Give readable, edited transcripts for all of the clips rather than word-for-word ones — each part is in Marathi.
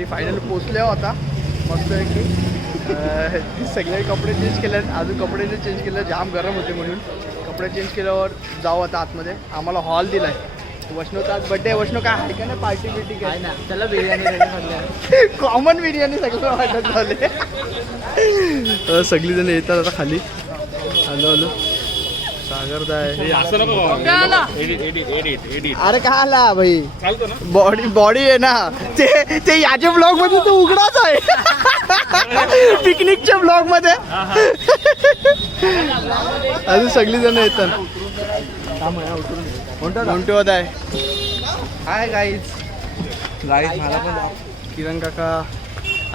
हे फायनल पोचले आता मस्त आहे की सगळे कपडे चेंज केले आहेत. अजून कपडे नाही चेंज केले, जाम गरम होते म्हणून कपडे चेंज केल्यावर जाऊ आता आतमध्ये. आम्हाला हॉल दिला आहे. वैष्णवचा आज बड्डे. वैष्णव काय आहे का नाही पार्टी बिर्टी काय ना त्याला बिर्याणी कॉमन बिर्याणी सगळं वाटत झाले. सगळीजण येतात आता खाली. हॅलो हॅलो सागरदा आहे. अरे का आला भाई बॉडी आहे ना ते याच्या ब्लॉग मध्ये तो उघडाच आहे. पिकनिकच्या ब्लॉग मध्ये अजून सगळीजण येतात. मोंटोद आहे. हाय गाईज मला पण किरण काका.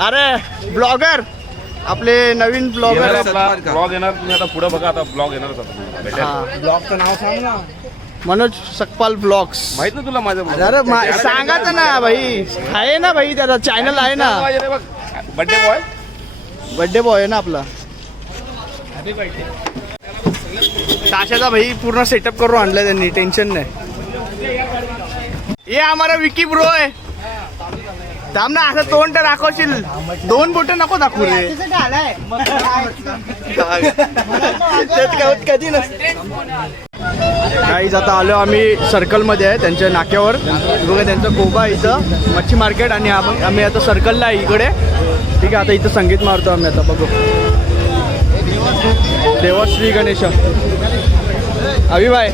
अरे ब्लॉगर आपले नवीन ब्लॉगर ब्लॉग येणार. तुम्ही आता पुढे बघा आता ब्लॉग येणार. ब्लॉगचं नाव सांग ना. मनोज सकपाल ब्लॉग्स. माहित ना तुला माझं. अरे सांगायचं ना भाई. आहे ना भाई त्याचा चॅनल आहे ना. बर्थडे बॉय आहे ना आपला. साशाचा भाई पूर्ण सेटअप करून आणलाय त्यांनी. टेन्शन नाही. ये हमारा विकी ब्रो आहे. थांब ना असं तोंड दाखवशील. 2 बोट नको दाखवू रे. कधी नसते. काहीच आता आलो आम्ही सर्कलमध्ये आहे त्यांच्या नाक्यावर. बघा त्यांचं कोबा इथं मच्छी मार्केट आणि आम्ही आता सर्कलला आहे इकडे. ठीक आहे आता इथं संगीत मारतो आम्ही आता. बघू देवश्री गणेश अभिभाय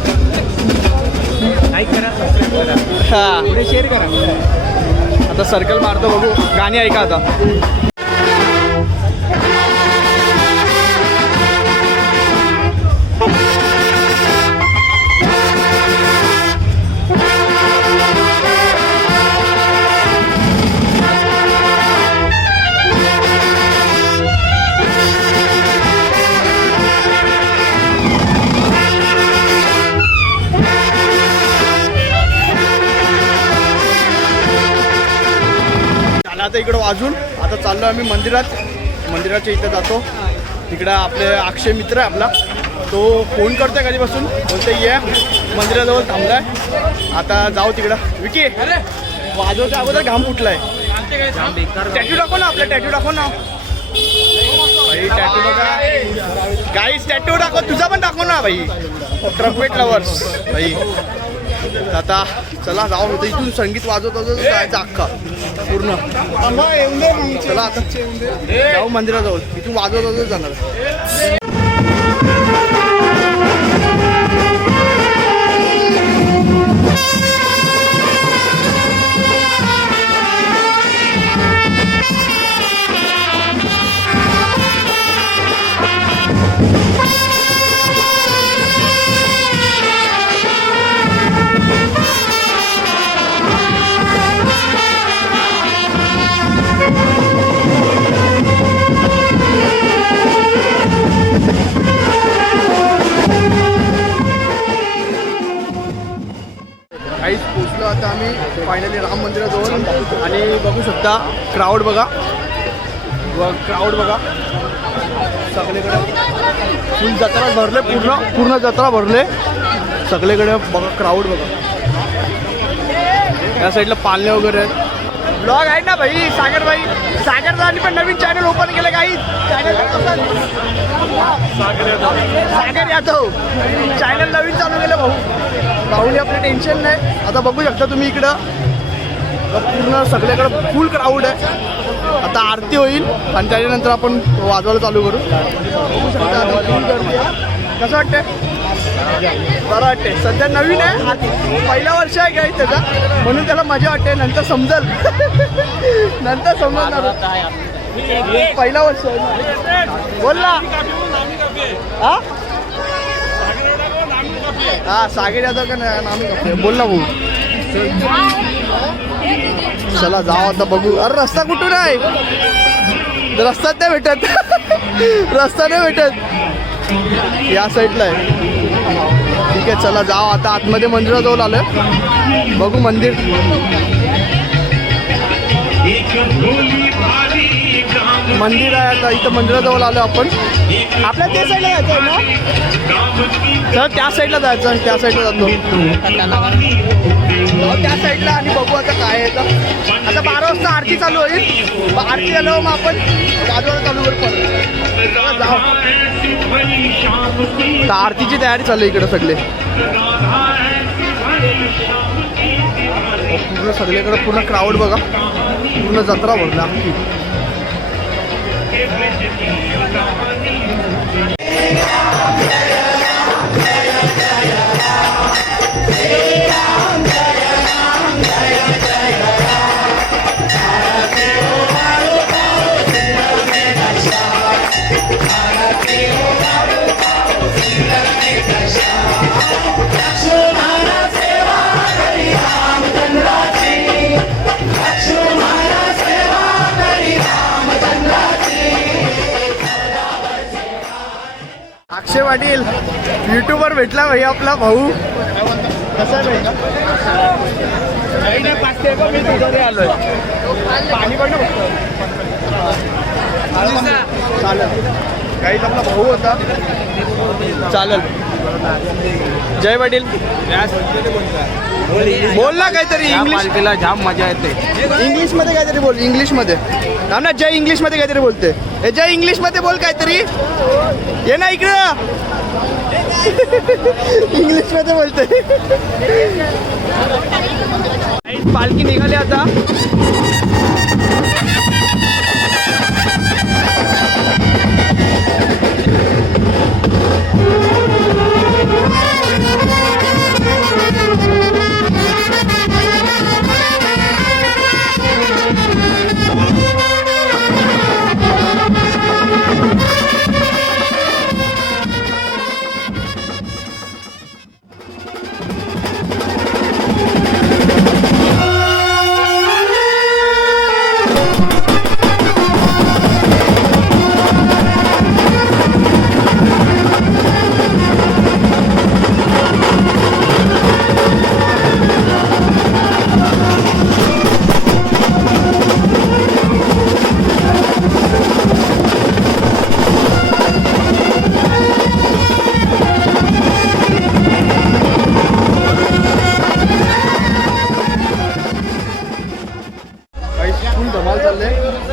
हां शेअर करा. आता सर्कल मारतो बघू. गाणी ऐका आता. आता इकडं वाजून आता चाललो आम्ही मंदिराच्या इथं जातो. तिकडं आपले अक्षय मित्र आहे आपला. तो फोन करतोय कधीपासून. बोलते ये मंदिराजवळ थांबलाय. आता जाऊ तिकडं. विकी वाजवच्या अगोदर घाम फुटलाय. टॅटू दाखव ना. आपला टॅटू दाखव ना भाई. टॅटू बघा गाईस. टॅटू दाखव. तुझा पण दाखव ना भाई. ट्रम्पेट लवर्स भाई. आता चला जाऊ. होतं इथून संगीत वाजवत जायचं अख्खा पूर्ण. चला आता जाऊ मंदिराजवळ. इथून वाजवत जाणार. काहीच पोचलो आता आम्ही फायनली राम मंदिराजवळ. आणि बघू शकता क्राऊड बघा. क्राऊड बघा सगळीकडे. फुल जत्रा भरले. पूर्ण जत्रा भरले सगळीकडे. बघा क्राऊड बघा. या साईडला पालणे वगैरे आहेत. ब्लॉग आहे ना भाई. सागरदानी पण नवीन चॅनल ओपन केलं काही. सागर यादव चॅनल नवीन चालू केलं भाऊनी. आपलं टेन्शन नाही. आता बघू शकता तुम्ही इकडं पूर्ण सगळीकडे फुल क्राऊड आहे. आता आरती होईल आणि त्याच्यानंतर आपण वाजवायला चालू करू. बघू शकता कसं वाटतंय. बरं वाटते. सध्या नवीन आहे. पहिला वर्ष आहे काय त्याचा म्हणून त्याला मजा वाटते. नंतर समजल. नंतर समजणार. पहिला वर्ष आहे. बोल ना. हा सागर यादव का नामी कपडे. बोल ना भाऊ. चला जाऊ आता बघू. अरे रस्ता कुठून आहे. रस्ताच नाही भेटत. रस्ता नाही भेटत. या साईडला आहे. ठीक आहे चला जाऊ आता आतमध्ये मंदिराजवळ आलोय. बघू मंदिर. मंदिर आहे आता इथं मंदिराजवळ आलो आपण. आपल्या त्या साईडला जायचं आहे ना तर त्या साईडला जायचं आणि त्या साईडला जातो त्या साईडला आणि बघू आता काय आहे तर. आता 12 वाजता आरती चालू होईल. आरती झाल्यावर मग आपण बाजूला चालू करू परत. जाऊ तर आरतीची तयारी चालू आहे इकडे सगळे. पूर्ण सगळीकडे पूर्ण क्राऊड बघा. पूर्ण जत्रा भरला आमची. अक्षय पाटील युट्यूबवर भेटला भाई आपला भाऊ. कसा भेटला? आलोय पाणी पण चालेल. काहीच आपला भाऊ होता. चालेल. जय पाटील बोल ना काहीतरी इंग्लिश. जाम मजा येते. इंग्लिश मध्ये काहीतरी बोल. इंग्लिश मध्ये ना जय इंग्लिश मध्ये काहीतरी बोलते. हे जय इंग्लिश मध्ये बोल काहीतरी. ये ना इकडं. इंग्लिश मध्ये बोलते. पालखी निघाली आता.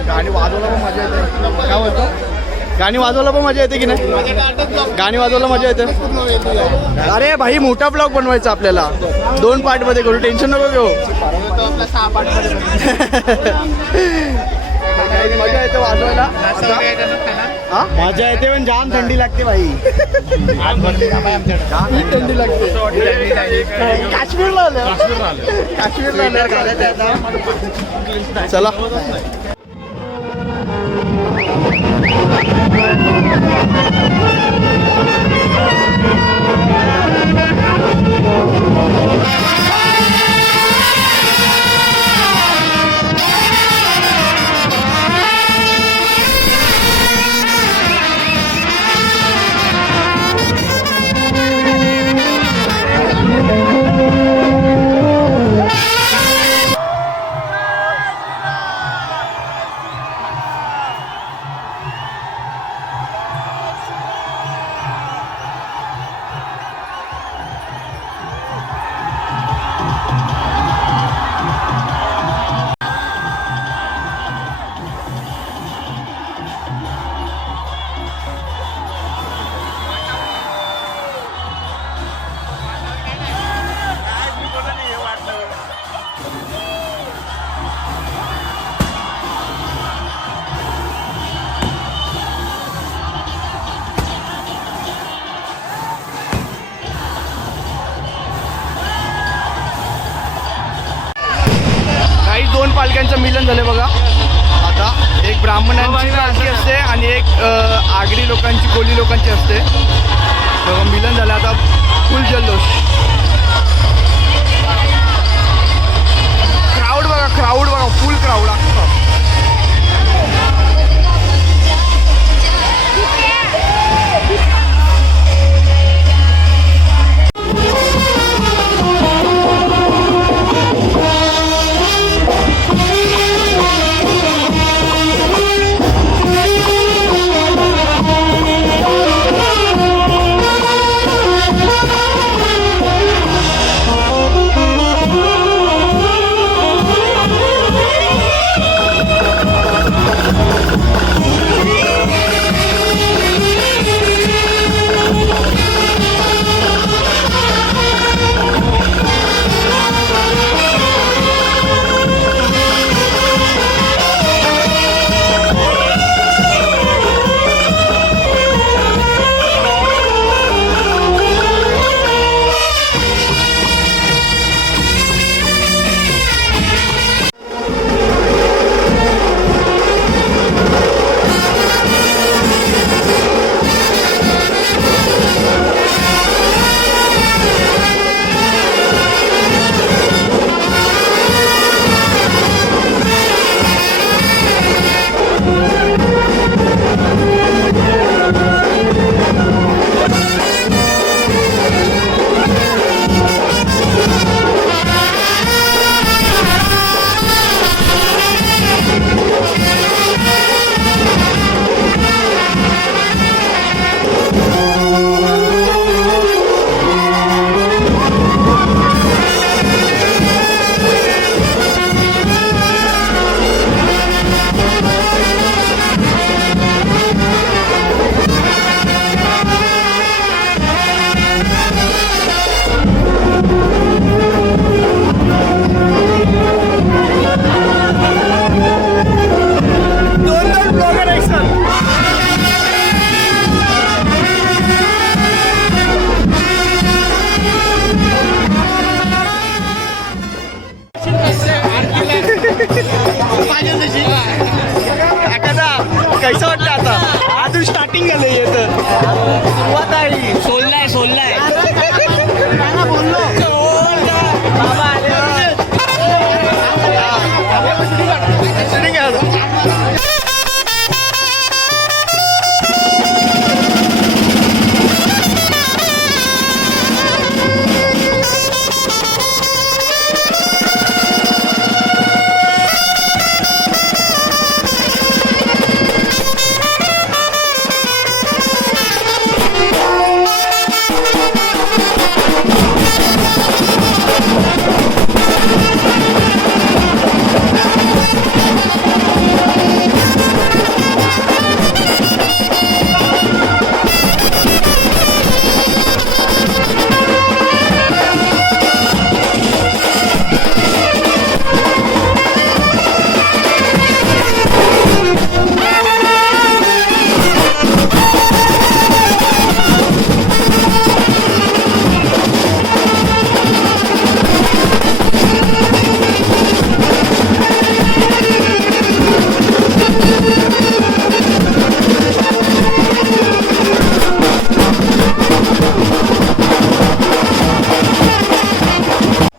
गाणी वाजवायला पण मजा येते. काय बोलतो? गाणी वाजवायला पण मजा येते की नाही? गाणी वाजवायला मजा येते. अरे भाई मोठा ब्लॉग बनवायचा आपल्याला. 2 पार्टमध्ये करू. टेन्शन नको घेऊ. 6 पार्टमध्ये मजा येते वाजवायला. मजा येते पण जाम थंडी लागते भाई. थंडी लागते. काश्मीरला आलं. काश्मीरला आलं. चला पालख्यांचं मिलन झालं बघा. आता एक ब्राह्मणांची पालखी असते आणि एक आगरी लोकांची, कोली लोकांची असते. तर मिलन झालं आता. फुल जल्लोष. क्राऊड बघा, फुल क्राऊड असतं. एखादा कैसा वाटतं आता अजून स्टार्टिंग झालं येतं सुरुवात आहे सोललाय बोललो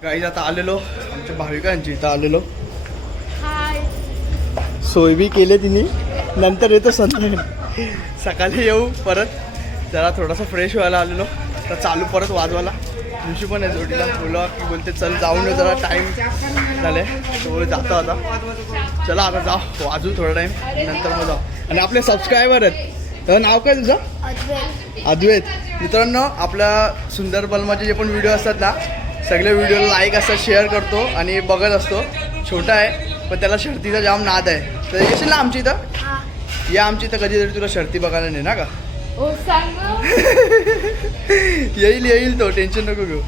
गाईज आता आलेलो आमच्या भाविकांची इथं आलेलो सोयबी केले तिने नंतर येतो संध्याकाळी सकाळी येऊ परत जरा थोडासा फ्रेश व्हायला आलेलो तर चालू परत वाजवायला दिवशी पण आहे जोडीला बोला की बोलते चल जाऊन येऊ जरा टाईम झाले तो जातो आता चला आता जाऊ वाजू थोडा टाईम नंतर मग जाऊ आणि आपले सबस्क्रायबर आहेत तर नाव काय तुझं अद्वैत मित्रांनो आपल्या सुंदर बलमाचे जे पण व्हिडिओ असतात ना सगळे व्हिडिओला लाईक असतात शेअर करतो आणि बघत असतो छोटा आहे पण त्याला शर्तीचा जाम नाद आहे तर येशील ना आमची इथं या आमची इथं कधीतरी तुला शर्ती बघायला नाही ना का येईल तो टेन्शन नको घेऊ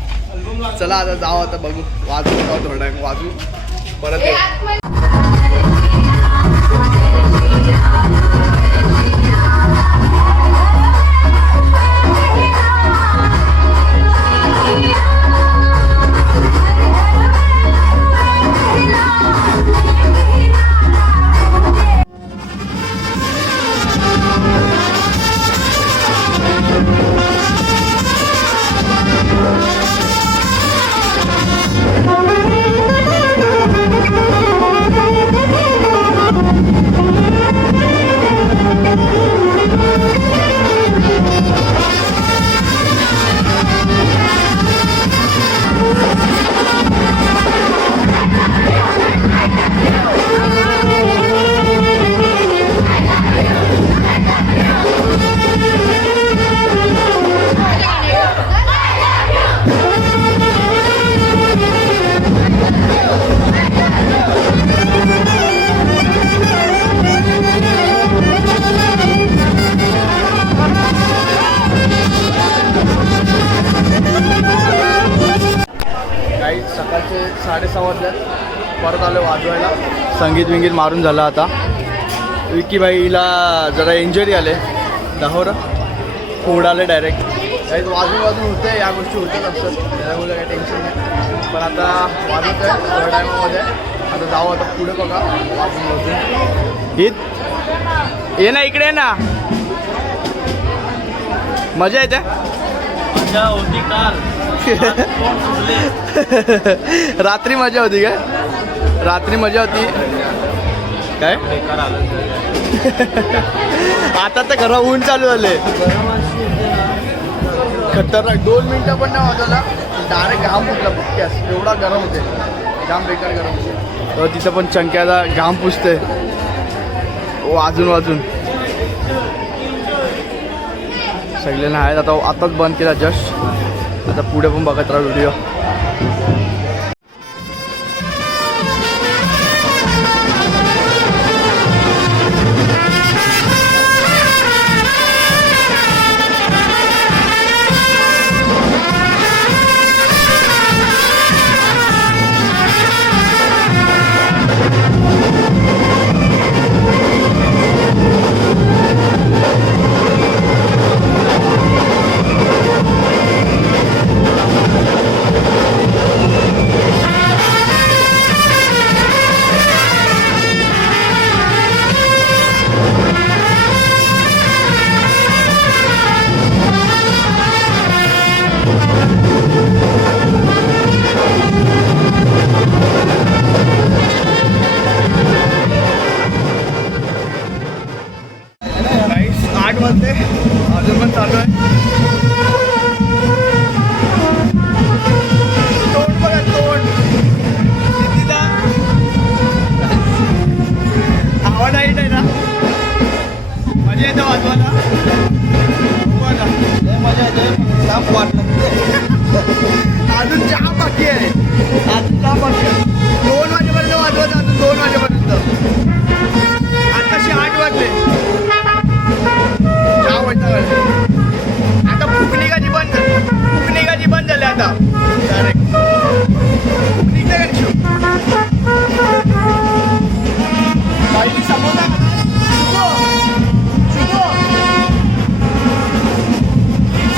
चला आता जाऊ आता बघू वाजू जाऊ थोडा टाईम वाजू परत येऊ सकाळचे 6:30 वाजल्यात परत आलो वाजवायला संगीत विंगीत मारून झालं आता विकीबाईला जरा इंजरी आले दाहोर फोड आले डायरेक्ट काही वाजून होते या गोष्टी होतच असतात त्याच्यामुळे काही टेन्शन नाही पण आता वाजवत आहे थोड्या टायमामध्ये आता जाऊ आता पुढे बघा वाजून ये ना इकडे ना मजा येते मजा होती काल रात्री मजा होती काय रात्री मजा होती काय आता तर घरा ऊन चालू झाले खतरनाक 2 मिनिटं पण नाही वाजवला डायरेक्ट घाम फुटला बुक्क्यास एवढा गरम होते जाम बेकार गरम होते तर तिथं पण चंक्याचा घाम पुसते वाजून सगळ्यांना आहेत आता आताच बंद केला जस्ट आता पुढे पण बघत राहा व्हिडिओ वाजले अजून पण चालू आहे. तोंड बघा तोंड कितीला आवाज आहे ना मजा येतं वाजवायला. बघा मजा येते साप वाटलं. अजून चहा बाकी आहे. अजून चहा बाकी आहे. 2 वाजेपर्यंत वाजवायचं. अजून 2 वाजेपर्यंत. आताशी 8 वाजले. चहा वाजता आता भूक निघायची बंद झाली आता डायरेक्ट भूक निघते का शिव. बाईनी समोसा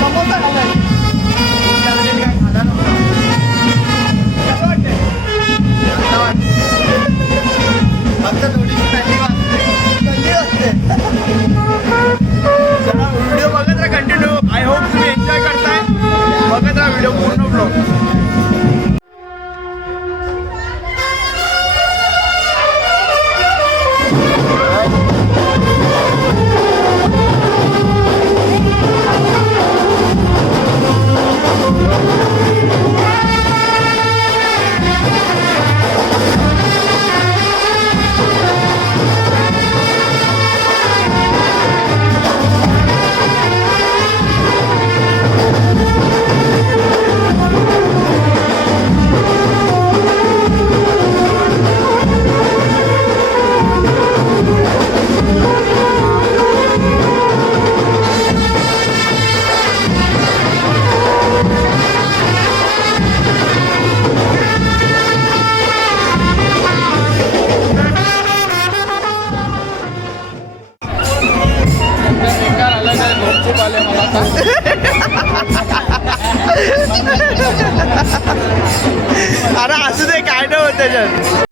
समोसा खाल्लाय. काय खाल्ला नव्हता. कसं वाटतंय? फक्त थोडीशी थंडी वाजते. चला व्हिडिओ बघत राहा कंटिन्यू. आय होप तुम्ही एन्जॉय करताय. बघत राहा व्हिडिओ पूर्ण ब्लॉग. अरे असू दे काय नाही होत त्याच्यात.